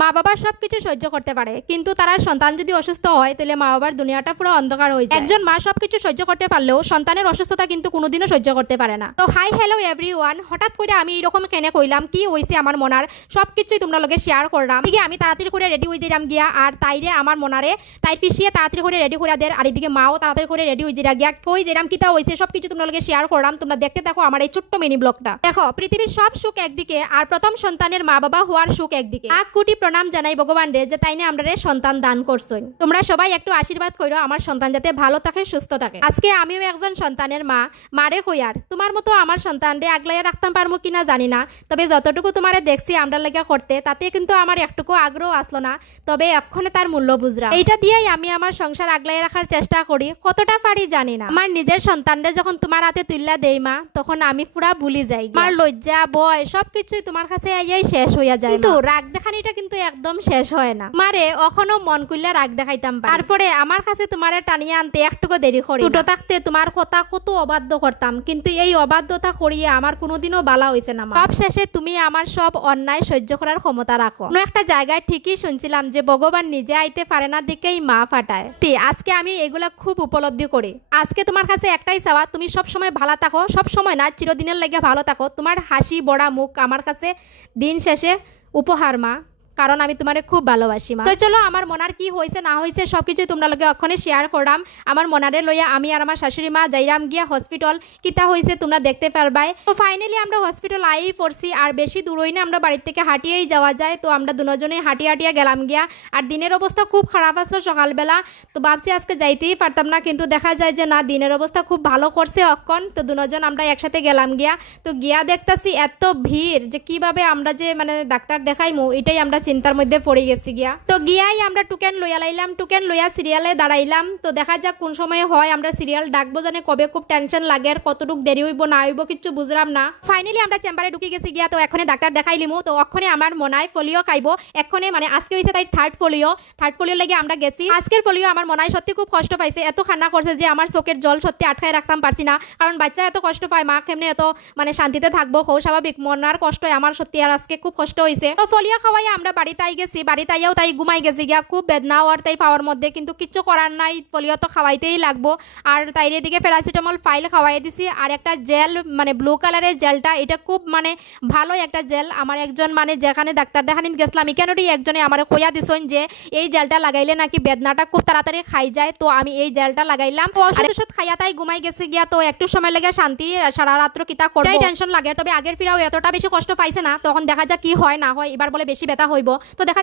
মা বাবা সবকিছু সহ্য করতে পারে, কিন্তু তার সন্তান যদি অসুস্থ হয় তাহলে মা বাবার দুনিয়াটা পুরো অন্ধকার হয়ে যায়। একজন মা সবকিছু সহ্য করতে পারলেও সন্তানের অসুস্থতা কিন্তু কোনোদিনও সহ্য করতে পারে না। তো হাই হ্যালো এভরিওয়ান, হঠাৎ করে আমি এরকম কেনে কইলাম কি হয়েছে আমার মনার সবকিছুই তোমরা লগে শেয়ার করলাম। ঠিক আমি তাড়াতাড়ি করে রেডি হয়ে দিলাম গিয়া, আর তাইরে আমার মনারে তাই পিছিয়ে তাড়াতাড়ি করে রেডি করে দেয়, আর এদিকে মাও তাড়াতাড়ি করে রেডি হয়ে দিলা গিয়া কই যেরাম কিতা হয়েছে সবকিছু তোমরা লগে শেয়ার করলাম। তোমরা দেখতে থাকো আমার এই ছোট্ট মিনি ব্লগটা। দেখো, পৃথিবীর সব সুখ একদিকে আর প্রথম সন্তানের মা বাবা হওয়ার সুখ একদিকে। লাখ কোটি প্রণাম জানাই ভগবান রে যে তাইনে আমরা সন্তান দান করছেন। তোমরা সবাই একটু আশীর্বাদ করো আমার সন্তান যাতে ভালো থাকে সুস্থ থাকে। আজকে আমিও একজন সন্তানের মা, মারে কইয়ার তোমার মতো আমার সন্তান রে আগলাইয়া রাখতাম পারবো কিনা জানি না, তবে যতটুকু তোমারে দেখছি আমরা লেগে করতে তাতে কিন্তু আমার একটুকু আগ্রহ আসলো না, তবে এক্ষণে তার মূল্য বুঝরা। এইটা দিয়েই আমি আমার সংসার আগলাইয়া রাখার চেষ্টা করি, কতটা পারি জানি না। আমার নিজের সন্তানরে যখন তোমার হাতে তুললা দেই মা, তখন আমি পুরা ভুলি যাই। আমার লজ্জা বয় সবকিছুই তোমার কাছে আইয়াই শেষ হইয়া যায়, কিন্তু রাগ দেখানিটা কিন্তু একদম শেষ হয় না। মারে এখনো মন কইলা রাগ দেখাইতাম, তারপরে আমার কাছে তোমারে টানিয়ে আনতে একটুকু দেরি করি। ছোট থাকতে তোমার কথা কত অবাধ্য করতাম, কিন্তু এই অবাধ্যতা করিয়ে আমার কোনোদিনও বালা হইছে না। সব শেষে তুমি আমার সব অন্যায় সহ্য করার ক্ষমতা রাখো। কোনো একটা জায়গায় ঠিকই শুনছিলাম যে ভগবান নিজে আইতে পারে না দিকেই মা ফাটায়। আজকে আমি এগুলা খুব উপলব্ধি করি। আজকে তোমার কাছে একটাই চাওয়া, তুমি সব সময় ভালো থাকো, সব সময় না চিরদিনের লাগে ভালো থাকো। তোমার হাসি বড়া মুখ আমার কাছে দিন শেষে উপহার মা, কারণ আমি তোমারে খুব ভালোবাসি মা। তো চলো, আমার মনার কি হয়েছে না হয়েছে সবকিছু তোমরা লগে অক্ষণে শেয়ার করলাম। আমার মনারে লইয়া আমি আর আমার শাশুড়ি মা যাইরাম গিয়া হসপিটাল, কিতা হয়েছে তোমরা দেখতে পারবাই। তো ফাইনালি আমরা হসপিটাল আই পড়ছি, আর বেশি দূরই না, আমরা বাড়ির থেকে হাঁটিয়েই যাওয়া যায়। তো আমরা দুজনেই হাঁটিয়া গেলাম গিয়া, আর দিনের অবস্থা খুব খারাপ আসলো সকালবেলা। তো ভাবছি আজকে যাইতেই পারতাম না, কিন্তু দেখা যায় যে না, দিনের অবস্থা খুব ভালো করছে অক্ষণ। তো দুজন আমরা একসাথে গেলাম গিয়া। তো গিয়া দেখতাছি এত ভিড় যে কিভাবে আমরা যে মানে ডাক্তার দেখাইমু এটাই আমরা চিন্তার মধ্যে পড়ে গেছি গিয়া। তো গিয়াই আমরা টুকেন লইয়া লাইলাম, টুকেন লইয়া সিরিয়ালে দাঁড়াইলাম। তো দেখা যাক কোন সময় হয়, আমরা সিরিয়াল ডাকবো জানে কবে, খুব টেনশন লাগে আর কতটুক দেরি হইব না হইব কিচ্ছু বুঝলাম না। ফাইনালি আমরা চেম্বারে ঢুকে গেছি গিয়া। তো এখনে ডাক্তার দেখাইলিমু। তো অক্ষণে আমার মনায় ফলিও খাইব, এক্ষণে মানে আজকে হয়েছে তাই থার্ড ফলিও লেগে আমরা গেছি। আজকের ফলিও আমার মনায় সত্যি খুব কষ্ট পাইছে, এত খান্না করছে যে আমার চোখের জল সত্যি আটকায় রাখতাম পারছি না, কারণ বাচ্চা এত কষ্ট পায়, মা কেমনে এত মানে শান্তিতে থাকবো, খুব স্বাভাবিক। মনার কষ্ট আমার সত্যি আর আজকে খুব কষ্ট হয়েছে। তো ফলিও খাওয়াই আমরা বাড়িতে গেছি, বাড়িতে আইয়াও তাই ঘুমাই গেছি গিয়া, খুব বেদনা আর তাই পাওয়ার মধ্যে, কিন্তু কিচ্ছু করার নাই, ফলিও তো খাওয়াইতেই লাগবো। আর তাইরে দিকে প্যারাসিটামল ফাইল খাওয়াই দিছি, আর একটা জেল মানে ব্লু কালারের জেলটা, এটা খুব মানে ভালো একটা জেল। আমার একজন মানে যেখানে ডাক্তার দেখানি গেছিলাম এখানেরই একজনে আমার কইয়া দিছেন যে এই জেলটা লাগাইলে নাকি বেদনাটা খুব তাড়াতাড়ি খাই যায়। তো আমি এই জেলটা লাগাইলাম, ওষুধ খাইয়া তাই ঘুমাই গেছি গিয়া। তো একটু সময় লাগে শান্তি, সারা রাত্র কিতা করবো টেনশন লাগে। তবে আগের ফিরাও এতটা বেশি কষ্ট পাইছে না, তখন দেখা যাক কি হয় না হয়, এবার বলে বেশি ব্যথা হইব। তো দেখা